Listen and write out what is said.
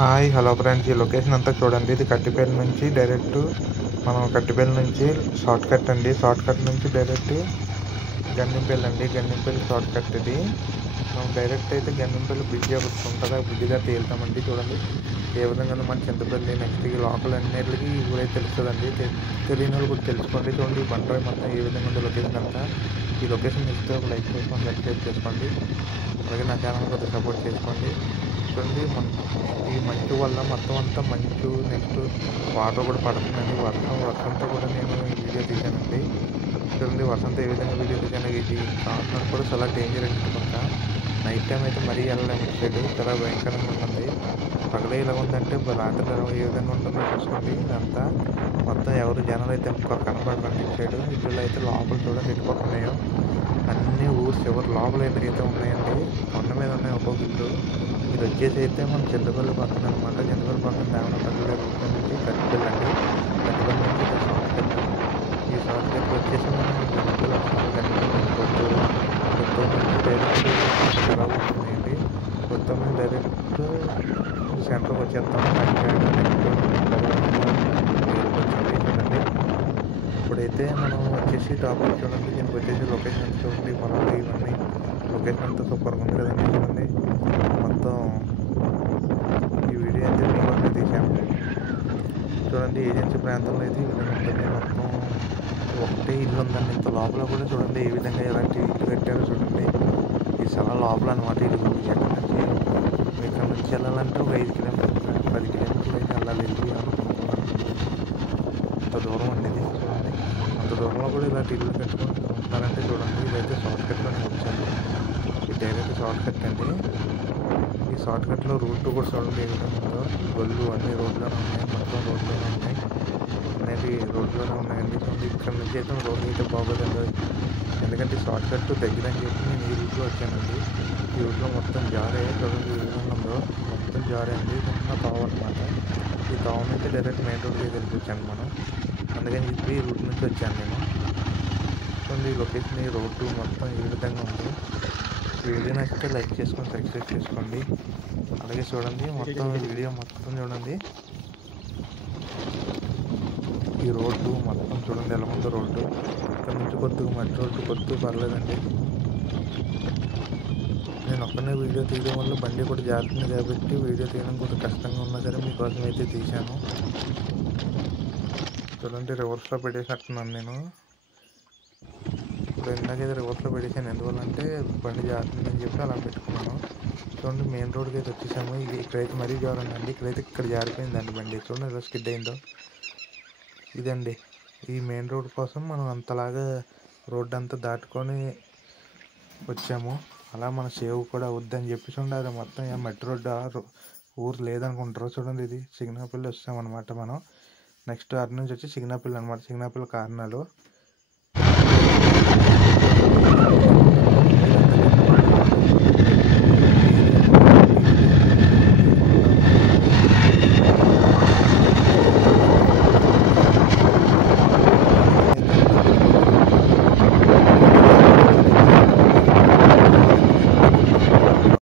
Hi hello friends, ఈ location అంతా చూడండి. ఇది కట్టిపల్లి నుంచి డైరెక్ట్ మనం కట్టిపల్లి నుంచి షార్ట్ కట్ అండి. షార్ట్ కట్ నుంచి డైరెక్ట్ గన్నింపల్లి అండి. గన్నింపల్లి షార్ట్ కట్ ఇది. మనం డైరెక్ట్ అయితే గన్నింపల్లి బ్రిడ్జ్ ఒకటి ఉంటుంది, ఆ బ్రిడ్జ్ దగ్గర వెళ్తామండి. చూడండి ఏ విధంగా మన చింతపల్లి నెక్స్ట్ ఈ లోకల్ అన్నిటికి ఈ ఊరైతే తెలుస్తుందండి. తెలియని వాళ్ళు కూడా తెలుసుకోండి. చూడండి ఈ బండ్రాయి మొత్తం ఏ విధంగా ఉంది లొకేషన్ అంతా. ఈ లొకేషన్ ఇస్తే ఒక లైక్ చేసుకోండి, సబ్స్క్రైబ్ చేసుకోండి. అలాగే నా ఛానల్ కొద్దిగా సపోర్ట్ చేసుకోండి. చూడండి ఈ మంచు వల్ల మొత్తం అంతా మంచు, నెక్స్ట్ వాటర్ కూడా పడుతుందండి. వర్షంతో కూడా నేను ఈ వీడియో తీశానండి. చూడండి వర్షంతో ఏ విధంగా వీడియో తీశాను. ఇది కాకినాడ కూడా చాలా డేంజర్ అండి. పక్క నైట్ టైం అయితే మరీ వెళ్ళలేము. ఇటు సైడ్ చాలా భయంకరంగా ఉంటుంది. పగలే ఇలా ఉందంటే రాత్రి ఏ విధంగా ఉంటుందో చూసుకోండి. ఇదంతా మొత్తం ఎవరు జనాలు అయితే కనపడరండి. ఇటు సైడ్ ఇల్లు అయితే లోపల చూడండి ఎటు పక్క ఉన్నాయో అన్నీ ఊరు చివరి లోపల అయితే ఉన్నాయండి. కొండ మీద ఉన్నాయి ఒక్కొక్క ఇల్లు. ఇది వచ్చేసి అయితే మన చింతపల్లి పక్కన అనమాట. చింతపల్లి పక్కన దేవనపల్లి రూట్ నుంచి కట్టిపల్లి అండి. కట్టిపల్లి నుంచి షార్ట్ కట్. ఈ షార్ట్ కట్ వచ్చేసి మనం గన్నపల్లి వస్తాము. గన్నపల్లి నుంచి కొత్తూరు నుంచి డైరెక్ట్ సెలవు వస్తున్నాయండి. కొత్తూరు నుంచి డైరెక్ట్ సెంటర్కి వచ్చేస్తాము. చూడండి ఇప్పుడైతే మనం వచ్చేసి టాపిక్ చూడండి. దీనికి వచ్చేసి లొకేషన్ చూడండి. పొలాలు ఇవన్నీ లొకేషన్ అంతా సూపర్గా ఉంది కదండి. చూడండి మొత్తం ఈ వీడియో అయితే మీకోసమే తీసాము. చూడండి ఏజెన్సీ ప్రాంతంలో అయితే ఈ విధంగా ఉంటుంది. మొత్తం ఒకటే ఇల్లు ఉందండి. ఇంత లోపల కూడా చూడండి ఏ విధంగా ఎలాంటి ఇల్లు కట్టారో చూడండి. ఇది చాలా లోపల అనమాట. ఇల్లు ఇక్కడ నుంచి వెళ్ళాలంటే ఒక 5 కిలోమీటర్లు 10 కిలోమీటర్లు అయితే వెళ్ళాలి. అంత దూరం ఉండేది. చూడండి అంత దూరంలో కూడా ఇలాంటి ఇల్లు కట్టుకొని ఉంటున్నారంటే చూడండి. ఇదైతే షార్ట్ కట్లోనే వచ్చాను. ఇది డైరెక్ట్ షార్ట్ కట్ అండి. ఈ షార్ట్ కట్లో రూట్ కూడా చూడండి ఏ విధంగా ఉందో. గొల్లు అన్ని రోడ్లోనే ఉన్నాయి. మొత్తం రోడ్లోనే ఉన్నాయి. అనేది రోడ్లోనే ఉన్నాయండి. చూడండి ఇక్కడ నుంచి అయితే రోడ్డు అయితే బాగోదండి. ఎందుకంటే షార్ట్ కట్ దగ్గర అని చెప్పి నేను ఈ రూట్లో వచ్చానండి. ఈ రూట్లో మొత్తం జారే చూడండి ఏ విధంగా ఉందో. మొత్తం జారే అండి. చిన్న తావు అనమాట. ఈ తావు నుంచి డైరెక్ట్ మెయిన్ రోడ్కి వెళ్ళిపోయాను మనం. అందుకని చెప్పి ఈ రూట్ నుంచి వచ్చాను నేను. చూడండి ఈ లొకేషన్ ఈ రోడ్డు మొత్తం ఏ విధంగా ఉంది. వీడియో నచ్చితే లైక్ చేసుకొని సబ్స్క్రైబ్ చేసుకోండి. అలాగే చూడండి మొత్తం వీడియో మొత్తం చూడండి. ఈ రోడ్డు మొత్తం చూడండి ఎలా ఉందో రోడ్డు. ఇక్కడ నుంచి కొద్దిగా మట్టి రోడ్డు కొద్దిగా పర్లేదండి. నేను ఒక్కనే వీడియో తీయడం వల్ల బండి కూడా జాగ్రత్తగా కాబట్టి వీడియో తీయడం కూడా కష్టంగా ఉన్నా సరే మీకోసం అయితే తీశాను. చూడండి రివర్స్లో పెట్టేసినట్టున్నాను నేను. ఇప్పుడు ఇందాకైతే రివర్స్లో పెట్టేసాను. ఎందువల్లంటే బండి జాగ్రత్తని చెప్పి అలా పెట్టుకున్నాను. చూడండి మెయిన్ రోడ్కి అయితే వచ్చేసాము. ఇక్కడైతే మరీ జారండి. ఇక్కడైతే ఇక్కడ జారిపోయిందండి బండి. చూడండి ఇలా స్కిడ్ అయిందో. ఇదండి ఈ మెయిన్ రోడ్ కోసం మనం అంతలాగా రోడ్డు అంతా దాటుకొని వచ్చాము. అలా మన సేవ్ కూడా అవుద్దని చెప్పి చూడండి. అది మొత్తం మట్టి రోడ్డు ఊరు లేదనుకుంటారు. చూడండి ఇది సిగ్నాపల్లి వచ్చామన్నమాట మనం. నెక్స్ట్ అటు నుంచి వచ్చి సిగ్నాపల్లి అనమాట. సిగ్నాపల్లి కారణాలు